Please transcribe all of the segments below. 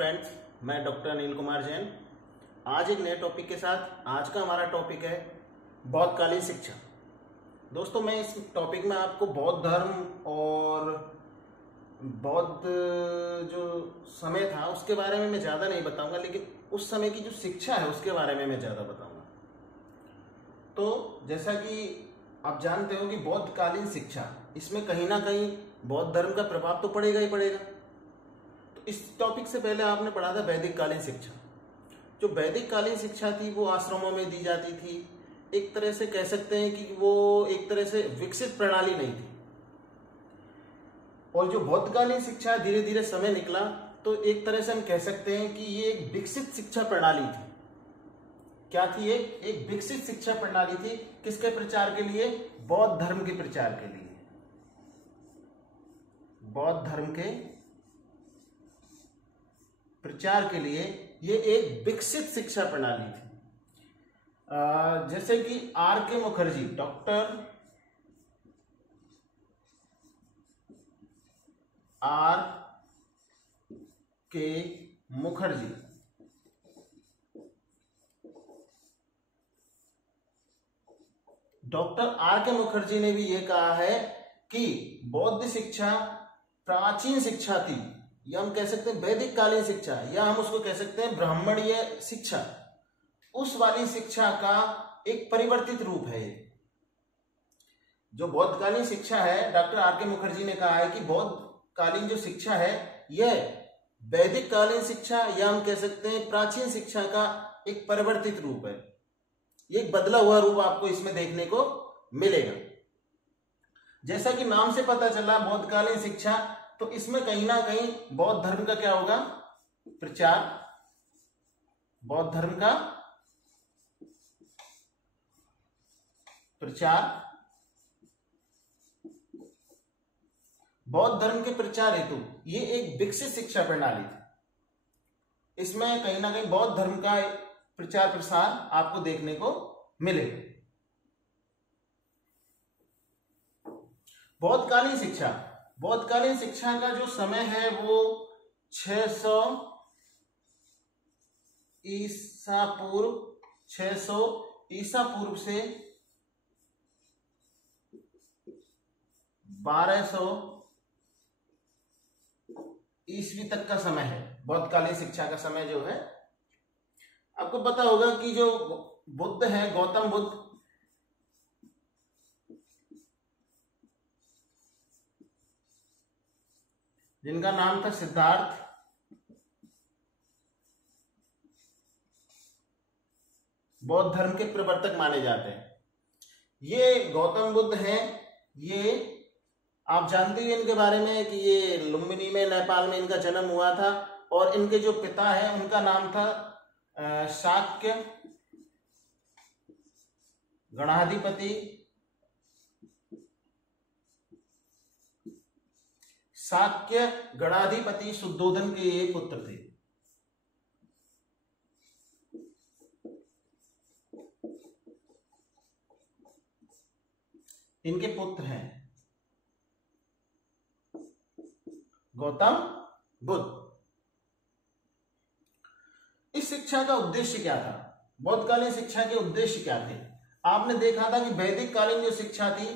Friends, मैं doctor Anil Kumar Jain. आज एक नए टॉपिक के साथ। आज का हमारा टॉपिक है बौद्धकालीन शिक्षा। दोस्तों, मैं इस टॉपिक में आपको बौद्ध धर्म और बौद्ध जो समय था उसके बारे में मैं ज़्यादा नहीं बताऊंगा, लेकिन उस समय की जो शिक्षा है उसके बारे में मैं ज़्यादा बताऊंगा। तो जैसा कि आप जानते हो कि बौद्धकालीन शिक्षा, इसमें कहीं ना कहीं बौद्ध धर्म का प्रभाव तो पड़ेगा ही पड़ेगा। तो इस टॉपिक से पहले आपने पढ़ा था वैदिक कालीन शिक्षा। जो वैदिक कालीन शिक्षा थी वो आश्रमों में दी जाती थी। एक तरह से कह सकते हैं कि वो एक तरह से विकसित प्रणाली नहीं थी। और जो बौद्धकालीन शिक्षा धीरे धीरे समय निकला तो एक तरह से हम कह सकते हैं कि ये एक विकसित शिक्षा प्रणाली थी। क्या थी? एक विकसित शिक्षा प्रणाली थी। किसके प्रचार के लिए? बौद्ध धर्म के प्रचार के लिए। बौद्ध धर्म के प्रचार के लिए ये एक विकसित शिक्षा प्रणाली थी। जैसे कि आर के मुखर्जी, डॉक्टर आर के मुखर्जी ने भी ये कहा है कि बौद्ध शिक्षा प्राचीन शिक्षा थी, या हम कह सकते हैं वैदिक कालीन शिक्षा, या हम उसको कह सकते हैं ब्राह्मणीय शिक्षा। उस वाली शिक्षा का एक परिवर्तित रूप है ये। जो बौद्धकालीन शिक्षा है, डॉक्टर आर के मुखर्जी ने कहा है कि बौद्धकालीन जो शिक्षा है यह वैदिक कालीन शिक्षा, या हम कह सकते हैं प्राचीन शिक्षा का एक परिवर्तित रूप है। ये एक बदला हुआ रूप आपको इसमें देखने को मिलेगा। जैसा कि नाम से पता चला बौद्धकालीन शिक्षा, तो इसमें कहीं ना कहीं बौद्ध धर्म का क्या होगा? प्रचार। बौद्ध धर्म का प्रचार। बौद्ध धर्म के प्रचार हेतु ये एक विकसित शिक्षा प्रणाली थी। इसमें कहीं ना कहीं बौद्ध धर्म का प्रचार प्रसार आपको देखने को मिलेगा। बौद्धकालीन शिक्षा का जो समय है वो 600 ईसा पूर्व से 1200 ईस्वी तक का समय है। बौद्धकालीन शिक्षा का समय जो है, आपको पता होगा कि जो बुद्ध है, गौतम बुद्ध, जिनका नाम था सिद्धार्थ, बौद्ध धर्म के प्रवर्तक माने जाते हैं। ये गौतम बुद्ध हैं। ये आप जानते हैं इनके बारे में कि ये लुम्बिनी में, नेपाल में इनका जन्म हुआ था। और इनके जो पिता है उनका नाम था शाक्य गणाधिपति शुद्धोधन के ये पुत्र थे। इनके पुत्र हैं गौतम बुद्ध। इस शिक्षा का उद्देश्य क्या था? बौद्धकालीन शिक्षा के उद्देश्य क्या थे? आपने देखा था कि वैदिक कालीन जो शिक्षा थी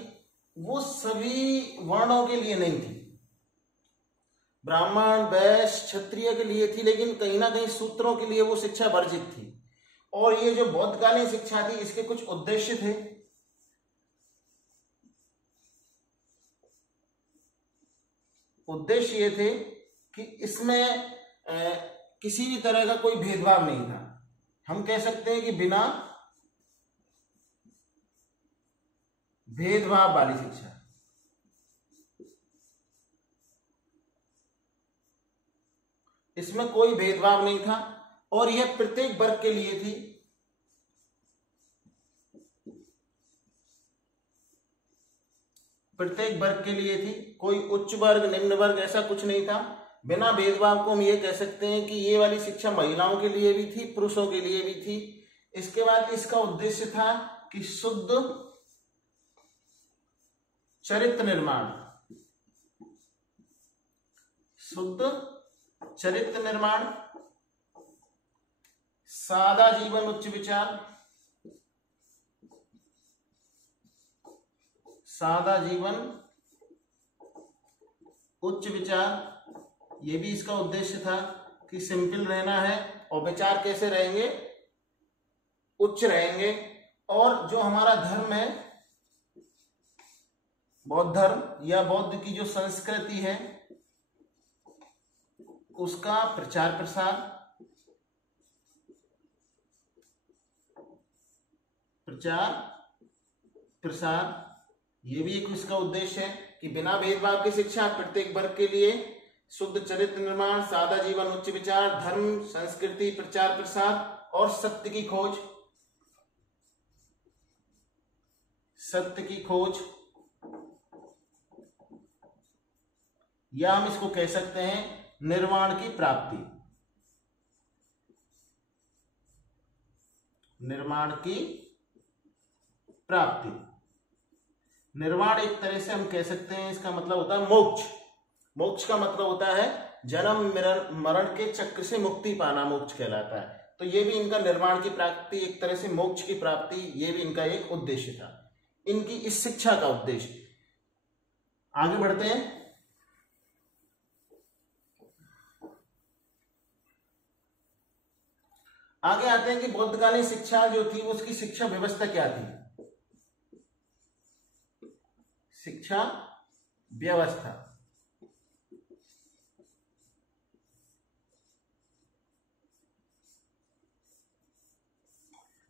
वो सभी वर्णों के लिए नहीं थी। ब्राह्मण, वैश्य, क्षत्रिय के लिए थी, लेकिन कहीं ना कहीं शूद्रों के लिए वो शिक्षा वर्जित थी। और ये जो बौद्धकालीन शिक्षा थी इसके कुछ उद्देश्य थे। उद्देश्य ये थे कि इसमें किसी भी तरह का कोई भेदभाव नहीं था। हम कह सकते हैं कि बिना भेदभाव वाली शिक्षा। इसमें कोई भेदभाव नहीं था और यह प्रत्येक वर्ग के लिए थी। प्रत्येक वर्ग के लिए थी। कोई उच्च वर्ग, निम्न वर्ग ऐसा कुछ नहीं था। बिना भेदभाव को हम ये कह सकते हैं कि ये वाली शिक्षा महिलाओं के लिए भी थी, पुरुषों के लिए भी थी। इसके बाद इसका उद्देश्य था कि शुद्ध चरित्र निर्माण। शुद्ध चरित्र निर्माण सादा जीवन उच्च विचार, सादा जीवन उच्च विचार, ये भी इसका उद्देश्य था कि सिंपल रहना है और विचार कैसे रहेंगे, उच्च रहेंगे। और जो हमारा धर्म है, बौद्ध धर्म या बौद्ध की जो संस्कृति है, उसका प्रचार प्रसार, प्रचार प्रसार, ये भी एक इसका उद्देश्य है कि बिना भेदभाव की शिक्षा प्रत्येक वर्ग के लिए, शुद्ध चरित्र निर्माण, सादा जीवन उच्च विचार, धर्म संस्कृति प्रचार प्रसार और सत्य की खोज, सत्य की खोज, या हम इसको कह सकते हैं निर्वाण की प्राप्ति, निर्माण की प्राप्ति। निर्वाण एक तरह से हम कह सकते हैं, इसका मतलब होता है मोक्ष। मोक्ष का मतलब होता है जन्म मरण के चक्र से मुक्ति पाना, मोक्ष कहलाता है। तो ये भी इनका निर्वाण की प्राप्ति, एक तरह से मोक्ष की प्राप्ति, ये भी इनका एक उद्देश्य था, इनकी इस शिक्षा का उद्देश्य। आगे बढ़ते हैं। आगे आते हैं कि बौद्धकालीन शिक्षा जो थी, उसकी शिक्षा व्यवस्था क्या थी। शिक्षा व्यवस्था,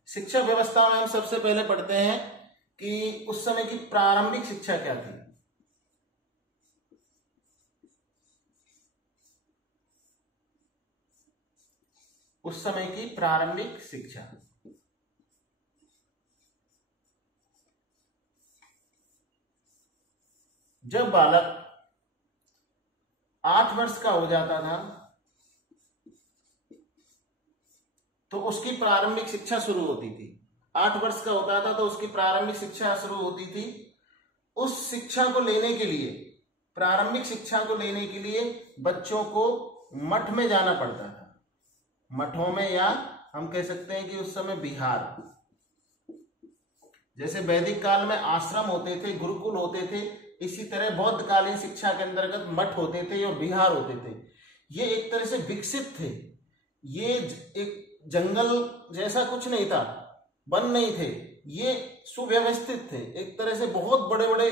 शिक्षा व्यवस्था में हम सबसे पहले पढ़ते हैं कि उस समय की प्रारंभिक शिक्षा क्या थी। उस समय की प्रारंभिक शिक्षा, जब बालक 8 वर्ष का हो जाता था तो उसकी प्रारंभिक शिक्षा शुरू होती थी। 8 वर्ष का होता था तो उसकी प्रारंभिक शिक्षा शुरू होती थी। उस शिक्षा को लेने के लिए, प्रारंभिक शिक्षा को लेने के लिए बच्चों को मठ में जाना पड़ता था। मठों में, या हम कह सकते हैं कि उस समय विहार, जैसे वैदिक काल में आश्रम होते थे, गुरुकुल होते थे, इसी तरह बौद्धकालीन शिक्षा के अंतर्गत मठ होते थे और विहार होते थे। ये एक तरह से विकसित थे, ये एक जंगल जैसा कुछ नहीं था, वन नहीं थे, ये सुव्यवस्थित थे, एक तरह से बहुत बड़े बड़े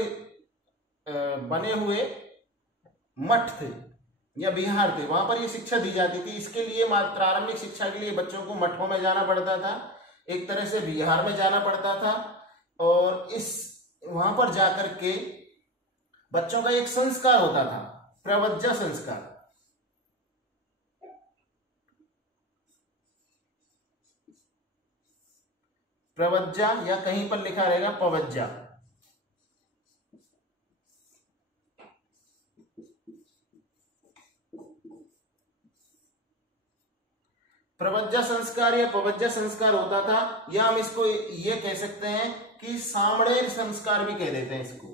बने हुए मठ थे या विहार थे। वहां पर ये शिक्षा दी जाती थी। इसके लिए प्रारंभिक शिक्षा के लिए बच्चों को मठों में जाना पड़ता था, एक तरह से विहार में जाना पड़ता था, और वहां पर जाकर के बच्चों का एक संस्कार होता था, प्रवज्जा संस्कार। प्रवज्जा, या कहीं पर लिखा रहेगा पवज्जा। प्रवज्जा संस्कार या पवज्जा संस्कार होता था, या हम इसको ये कह सकते हैं कि सामणेर संस्कार भी कह देते हैं इसको।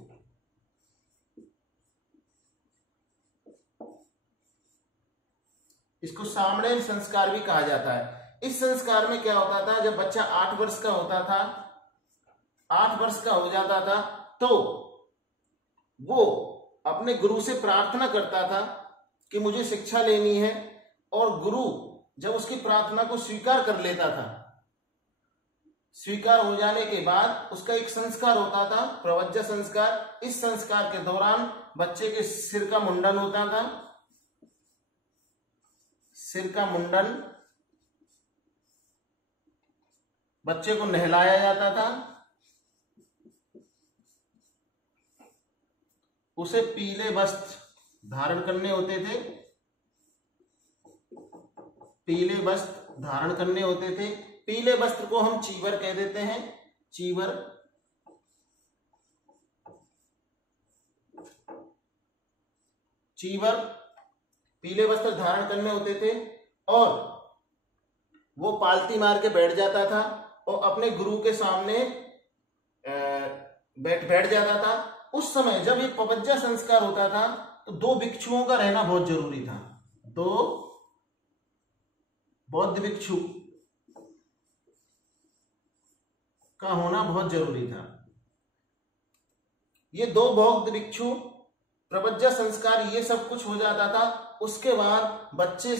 इसको सामणेर संस्कार भी कहा जाता है। इस संस्कार में क्या होता था, जब बच्चा 8 वर्ष का होता था, 8 वर्ष का हो जाता था, तो वो अपने गुरु से प्रार्थना करता था कि मुझे शिक्षा लेनी है, और गुरु जब उसकी प्रार्थना को स्वीकार कर लेता था, स्वीकार हो जाने के बाद उसका एक संस्कार होता था, प्रवज्जा संस्कार। इस संस्कार के दौरान बच्चे के सिर का मुंडन होता था, सिर का मुंडन, बच्चे को नहलाया जाता था, उसे पीले वस्त्र धारण करने होते थे, पीले वस्त्र धारण करने होते थे। पीले वस्त्र को हम चीवर कह देते हैं, चीवर। चीवर, पीले वस्त्र धारण करने होते थे, और वो पालती मार के बैठ जाता था और अपने गुरु के सामने बैठ जाता था। उस समय जब ये पवज्जा संस्कार होता था तो 2 भिक्षुओं का रहना बहुत जरूरी था। 2 बौद्ध भिक्षु का होना बहुत जरूरी था। ये 2 बौद्ध भिक्षु, प्रवज्जा संस्कार, ये सब कुछ हो जाता था। उसके बाद बच्चे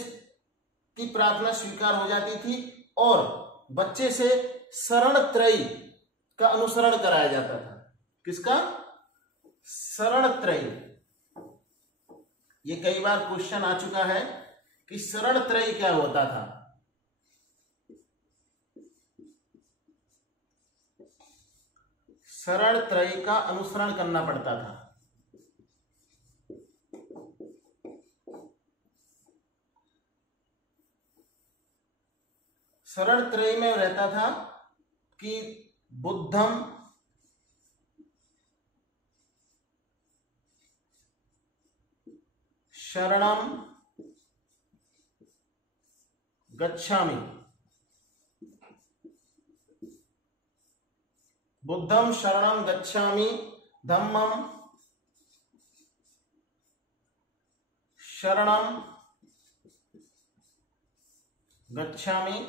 की प्रार्थना स्वीकार हो जाती थी और बच्चे से शरण त्रयी का अनुसरण कराया जाता था। किसका? शरण त्रयी। ये कई बार क्वेश्चन आ चुका है कि शरण त्रयी क्या होता था। शरण त्रयी का अनुसरण करना पड़ता था। शरण त्रयी में रहता था कि बुद्धम, शरणम गच्छामि, बुद्धम शरणम गच्छामि, धम्मम शरणम गच्छामि,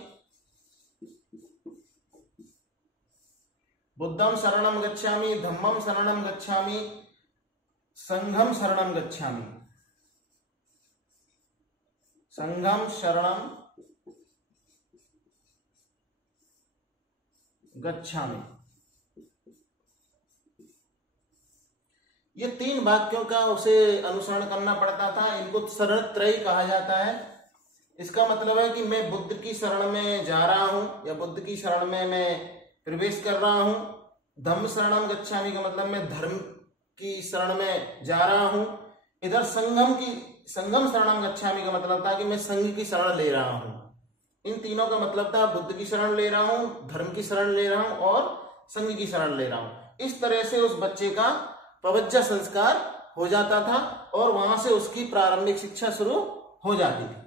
बुद्धम शरणम गच्छामि, धम्मम शरणम गच्छामि, संघम शरणम गच्छामि, संघम शरणम गच्छामि। ये 3 वाक्यों का उसे अनुसरण करना पड़ता था। इनको शरण त्रयी कहा जाता है। इसका मतलब है कि मैं बुद्ध की शरण में जा रहा हूं या बुद्ध की शरण में मैं प्रवेश कर रहा हूं। धम्म शरणम गच्छामि का मतलब मैं धर्म की शरण में जा रहा हूं। इधर संगम शरणम गच्छामि का मतलब था कि मैं संघ की शरण ले रहा हूं। इन तीनों का मतलब था बुद्ध की शरण ले रहा हूं, धर्म की शरण ले रहा हूं और संघ की शरण ले रहा हूं। इस तरह से उस बच्चे का प्रवज्जा संस्कार हो जाता था और वहां से उसकी प्रारंभिक शिक्षा शुरू हो जाती थी।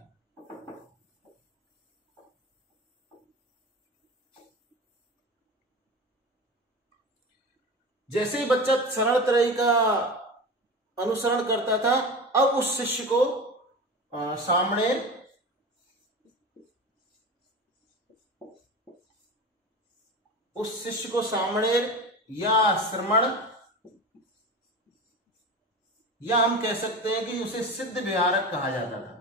जैसे ही बच्चा शरण त्रयी का अनुसरण करता था, अब उस शिष्य को सामणेर, उस शिष्य को सामणेर या श्रमण, या हम कह सकते हैं कि उसे सिद्ध विहारक कहा जाता था।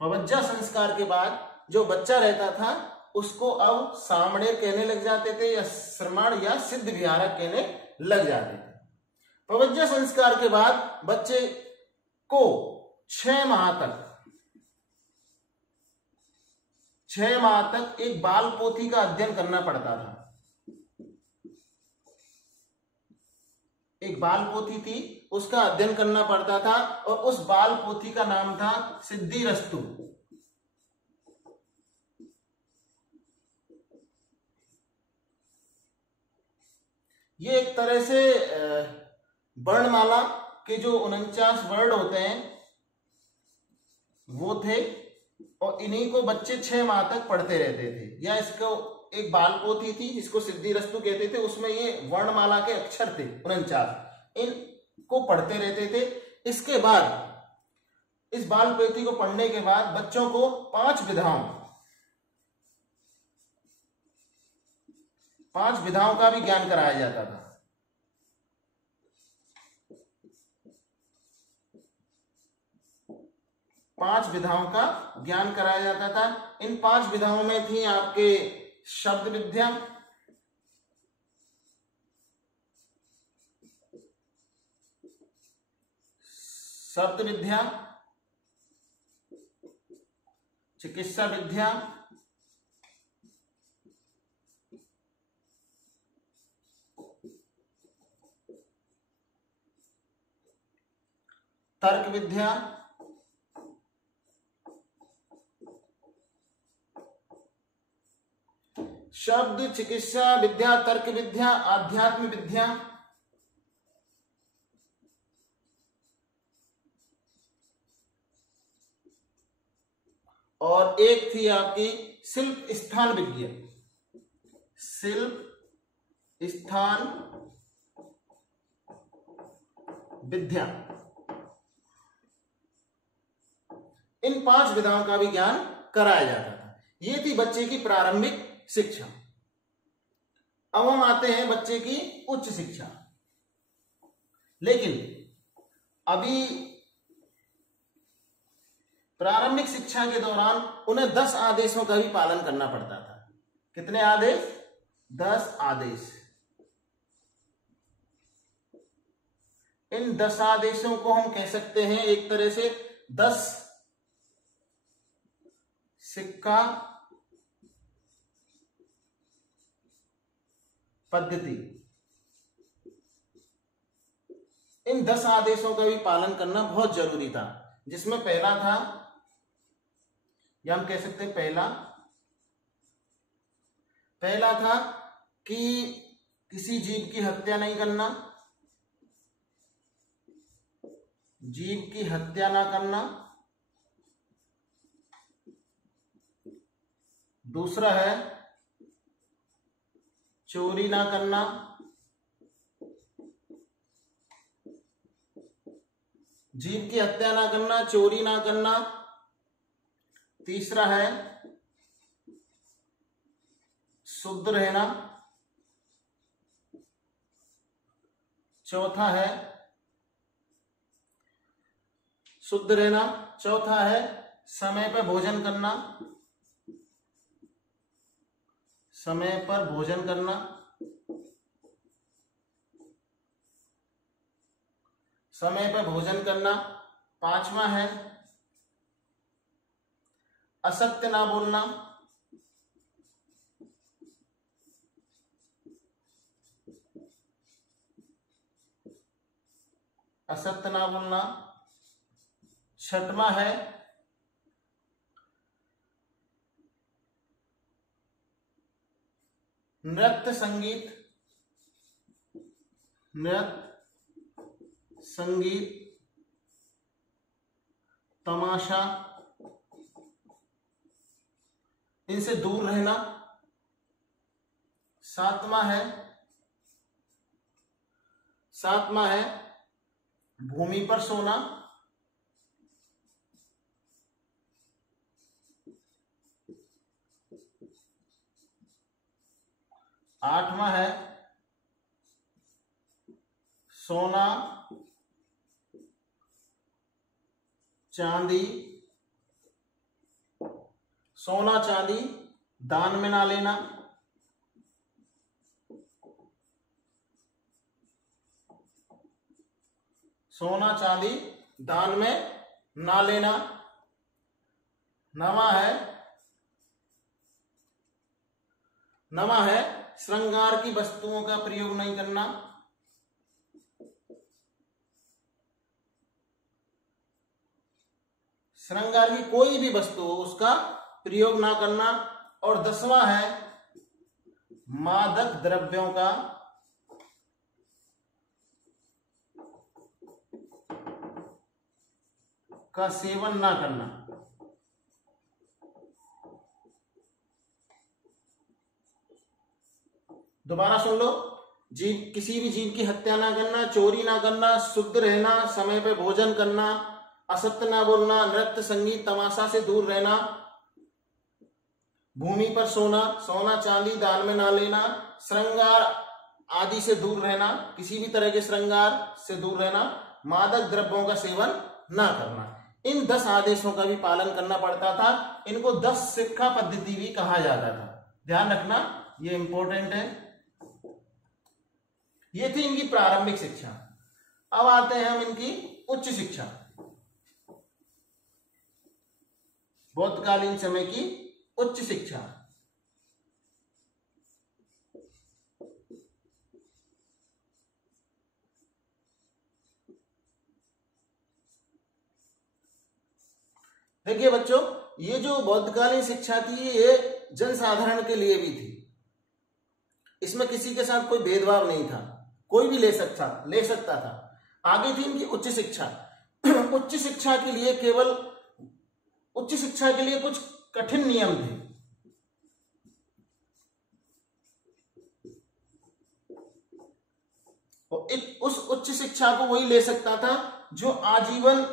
प्रवज्जा संस्कार के बाद जो बच्चा रहता था उसको अब सामणेर कहने लग जाते थे या श्रमण या सिद्ध विहारक कहने लग जाते थे। प्रवज्जा संस्कार के बाद बच्चे को 6 माह तक एक बाल पोथी का अध्ययन करना पड़ता था। एक बाल पोथी थी, उसका अध्ययन करना पड़ता था और उस बाल पोथी का नाम था सिद्धिरस्तु। ये एक तरह से वर्णमाला के जो 49 वर्ण होते हैं वो थे और इन्हीं को बच्चे 6 माह तक पढ़ते रहते थे। या इसको एक बाल पोथी थी जिसको सिद्धिरस्तु कहते थे, उसमें ये वर्णमाला के अक्षर थे 49, इनको पढ़ते रहते थे। इसके बाद इस बाल पोथी को पढ़ने के बाद बच्चों को 5 विधाओं का भी ज्ञान कराया जाता था। पांच विधाओं का ज्ञान कराया जाता था। इन 5 विधाओं में थी आपके शब्द विद्या, चिकित्सा विद्या, तर्क विद्या, शब्द, चिकित्सा विद्या, तर्क विद्या, आध्यात्म विद्या, और एक थी आपकी शिल्प स्थान विद्या। शिल्प स्थान विद्या। इन 5 विधाओं का भी ज्ञान कराया जाता था। ये थी बच्चे की प्रारंभिक शिक्षा। अब हम आते हैं बच्चे की उच्च शिक्षा। लेकिन अभी प्रारंभिक शिक्षा के दौरान उन्हें 10 आदेशों का भी पालन करना पड़ता था। कितने आदेश? 10 आदेश। इन 10 आदेशों को हम कह सकते हैं एक तरह से 10 शिक्षा पद्धति। इन 10 आदेशों का भी पालन करना बहुत जरूरी था, जिसमें पहला था, या हम कह सकते हैं पहला था कि किसी जीव की हत्या नहीं करना, जीव की हत्या ना करना। दूसरा है चोरी ना करना। जीव की हत्या ना करना, चोरी ना करना। तीसरा है शुद्ध रहना। चौथा है शुद्ध रहना। चौथा है समय पर भोजन करना। समय पर भोजन करना। समय पर भोजन करना। पांचवा है असत्य ना बोलना। असत्य ना बोलना। छठवां है नृत्य संगीत तमाशा, इनसे दूर रहना। सातवां है भूमि पर सोना। आठवां है सोना चांदी दान में ना लेना। सोना चांदी दान में ना लेना। नवा है श्रृंगार की वस्तुओं का प्रयोग नहीं करना। श्रृंगार की कोई भी वस्तु हो उसका प्रयोग ना करना। और 10वां है मादक द्रव्यों का सेवन ना करना। दोबारा सुन लो। किसी भी जीव की हत्या ना करना, चोरी ना करना, शुद्ध रहना, समय पे भोजन करना, असत्य ना बोलना, नृत्य संगीत तमाशा से दूर रहना, भूमि पर सोना चांदी दान में ना लेना, श्रृंगार आदि से दूर रहना, किसी भी तरह के श्रृंगार से दूर रहना, मादक द्रव्यों का सेवन ना करना। इन 10 आदेशों का भी पालन करना पड़ता था। इनको 10 शिक्षा पद्धति भी कहा जाता था। ध्यान रखना, ये इंपॉर्टेंट है। ये थी इनकी प्रारंभिक शिक्षा। अब आते हैं हम इनकी उच्च शिक्षा, बौद्धकालीन समय की उच्च शिक्षा। देखिए बच्चों, ये जो बौद्धकालीन शिक्षा थी ये जनसाधारण के लिए भी थी। इसमें किसी के साथ कोई भेदभाव नहीं था, कोई भी ले सकता था। आगे थी इनकी उच्च शिक्षा। उच्च शिक्षा के लिए कुछ कठिन नियम थे। उस उच्च शिक्षा को वही ले सकता था जो आजीवन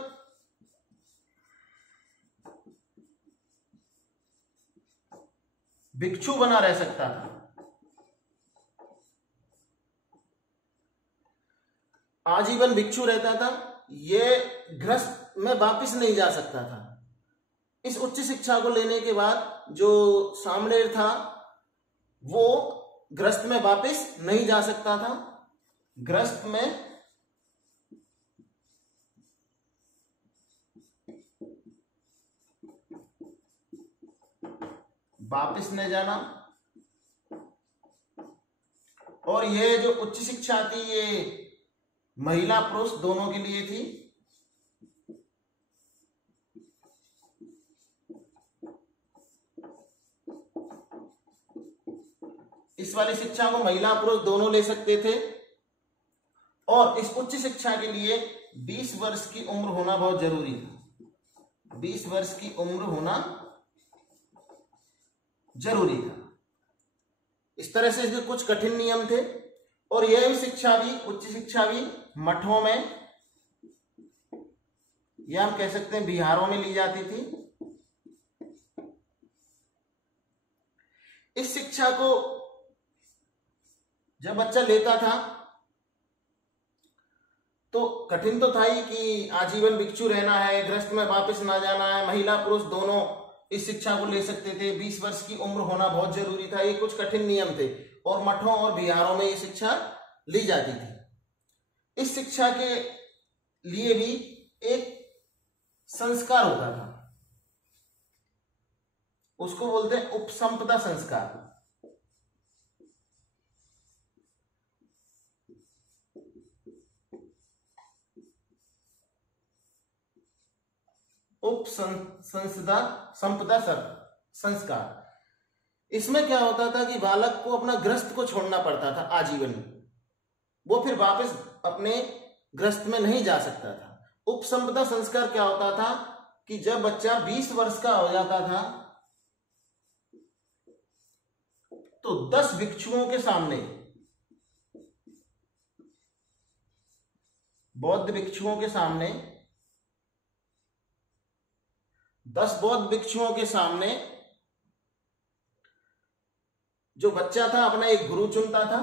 भिक्षु बना रह सकता था। आजीवन भिक्षु रहता था, ये गृहस्थ में वापिस नहीं जा सकता था। इस उच्च शिक्षा को लेने के बाद जो सामणेर था वो गृहस्थ में वापिस नहीं जा सकता था, गृहस्थ में वापिस न जाना। और ये जो उच्च शिक्षा थी ये महिला पुरुष दोनों के लिए थी। इस वाली शिक्षा को महिला पुरुष दोनों ले सकते थे। और इस उच्च शिक्षा के लिए 20 वर्ष की उम्र होना बहुत जरूरी था। 20 वर्ष की उम्र होना जरूरी था। इस तरह से इसके कुछ कठिन नियम थे। और यह शिक्षा भी, उच्च शिक्षा भी मठों में या हम कह सकते हैं बिहारों में ली जाती थी। इस शिक्षा को जब बच्चा लेता था तो कठिन तो था ही कि आजीवन भिक्षु रहना है, गृहस्थ में वापस ना जाना है, महिला पुरुष दोनों इस शिक्षा को ले सकते थे, 20 वर्ष की उम्र होना बहुत जरूरी था। ये कुछ कठिन नियम थे और मठों और बिहारों में ये शिक्षा ली जाती थी। इस शिक्षा के लिए भी एक संस्कार होता था, उसको बोलते हैं उपसंपदा संस्कार। संपदा संस्कार। इसमें क्या होता था कि बालक को अपना गृहस्थ को छोड़ना पड़ता था आजीवन, वो फिर वापस अपने गृहस्थ में नहीं जा सकता था। उपसंपदा संस्कार क्या होता था कि जब बच्चा 20 वर्ष का हो जाता था तो 10 भिक्षुओं के सामने, बौद्ध भिक्षुओं के सामने, 10 बौद्ध भिक्षुओं के सामने जो बच्चा था अपना एक गुरु चुनता था।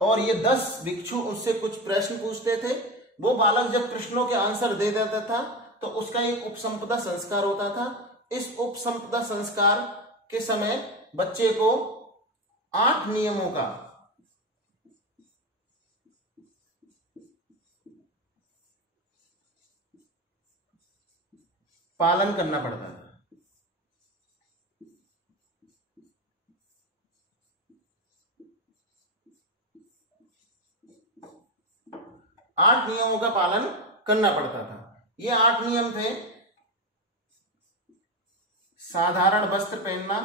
और ये 10 भिक्षु उससे कुछ प्रश्न पूछते थे। वो बालक जब प्रश्नों के आंसर दे देता था तो उसका एक उपसंपदा संस्कार होता था। इस उपसंपदा संस्कार के समय बच्चे को 8 नियमों का पालन करना पड़ता था। 8 नियमों का पालन करना पड़ता था। ये 8 नियम थे: साधारण वस्त्र पहनना,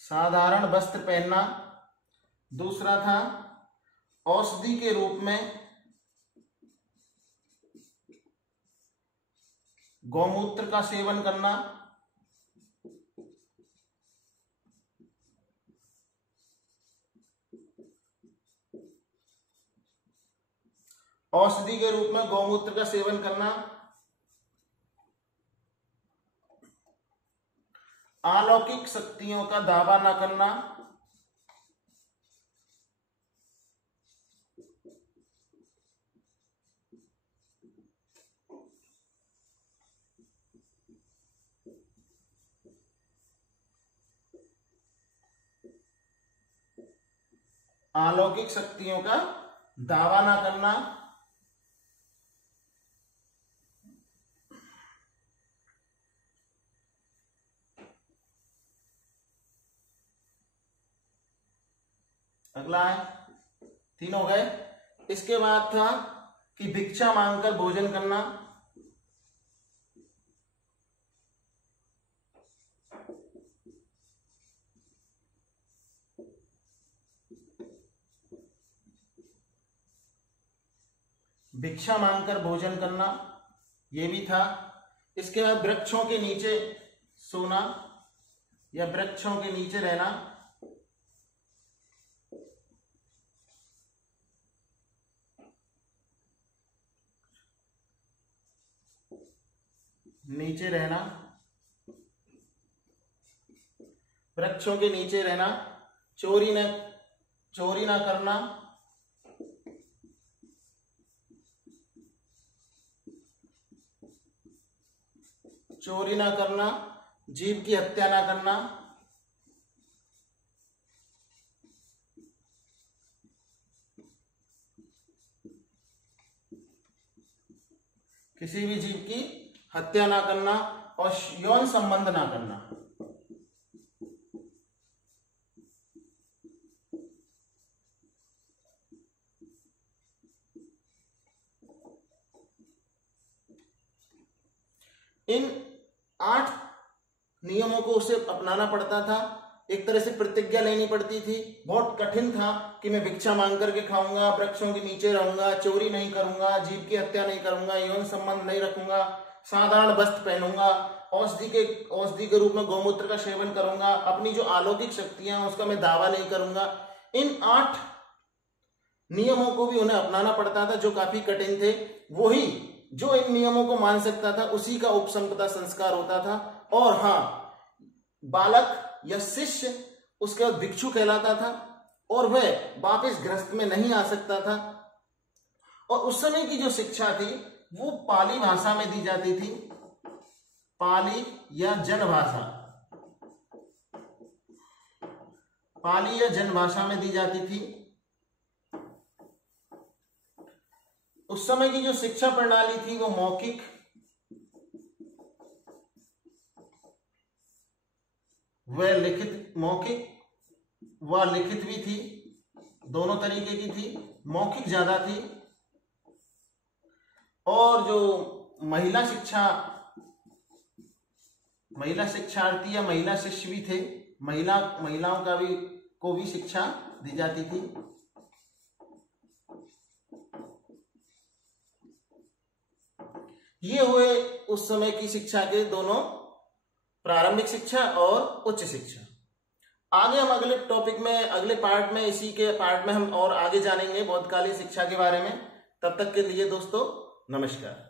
साधारण वस्त्र पहनना। दूसरा था औषधि के रूप में गौमूत्र का सेवन करना। औषधि के रूप में गौमूत्र का सेवन करना। अलौकिक शक्तियों का दावा न करना। अलौकिक शक्तियों का दावा ना करना। अगला है, 3 हो गए। इसके बाद था कि भिक्षा मांगकर भोजन करना। भिक्षा मांगकर भोजन करना ये भी था। इसके बाद वृक्षों के नीचे सोना या वृक्षों के नीचे रहना। नीचे रहना, वृक्षों के नीचे रहना, चोरी न करना, चोरी ना करना, जीव की हत्या ना करना, किसी भी जीव की हत्या ना करना और यौन संबंध ना करना। इन 8 नियमों को उसे अपनाना पड़ता था। एक तरह से प्रतिज्ञा लेनी पड़ती थी। बहुत कठिन था कि मैं भिक्षा मांग करके खाऊंगा, वृक्षों के नीचे रहूंगा, चोरी नहीं करूंगा, जीव की हत्या नहीं करूंगा, यौन संबंध नहीं रखूंगा, साधारण वस्त्र पहनूंगा, औषधि के रूप में गौमूत्र का सेवन करूंगा, अपनी जो अलौकिक शक्तियां हैं उसका मैं दावा नहीं करूंगा। इन 8 नियमों को भी उन्हें अपनाना पड़ता था जो काफी कठिन थे। वही जो इन नियमों को मान सकता था उसी का उपसंपदा संस्कार होता था। और हाँ, बालक या शिष्य उसके बाद भिक्षु कहलाता था और वह वापस गृहस्थ में नहीं आ सकता था। और उस समय की जो शिक्षा थी वो पाली भाषा में दी जाती थी, पाली या जनभाषा, पाली या जनभाषा में दी जाती थी। उस समय की जो शिक्षा प्रणाली थी वो मौखिक व लिखित, मौखिक व लिखित भी थी, दोनों तरीके की थी। मौखिक ज्यादा थी। और जो महिला शिक्षार्थी या महिला शिष्य भी थे, महिलाओं को भी शिक्षा दी जाती थी। ये हुए उस समय की शिक्षा के दोनों, प्रारंभिक शिक्षा और उच्च शिक्षा। आगे हम अगले टॉपिक में, अगले पार्ट में, इसी के पार्ट में हम और आगे जानेंगे बौद्धकालीन शिक्षा के बारे में। तब तक के लिए दोस्तों नमस्कार।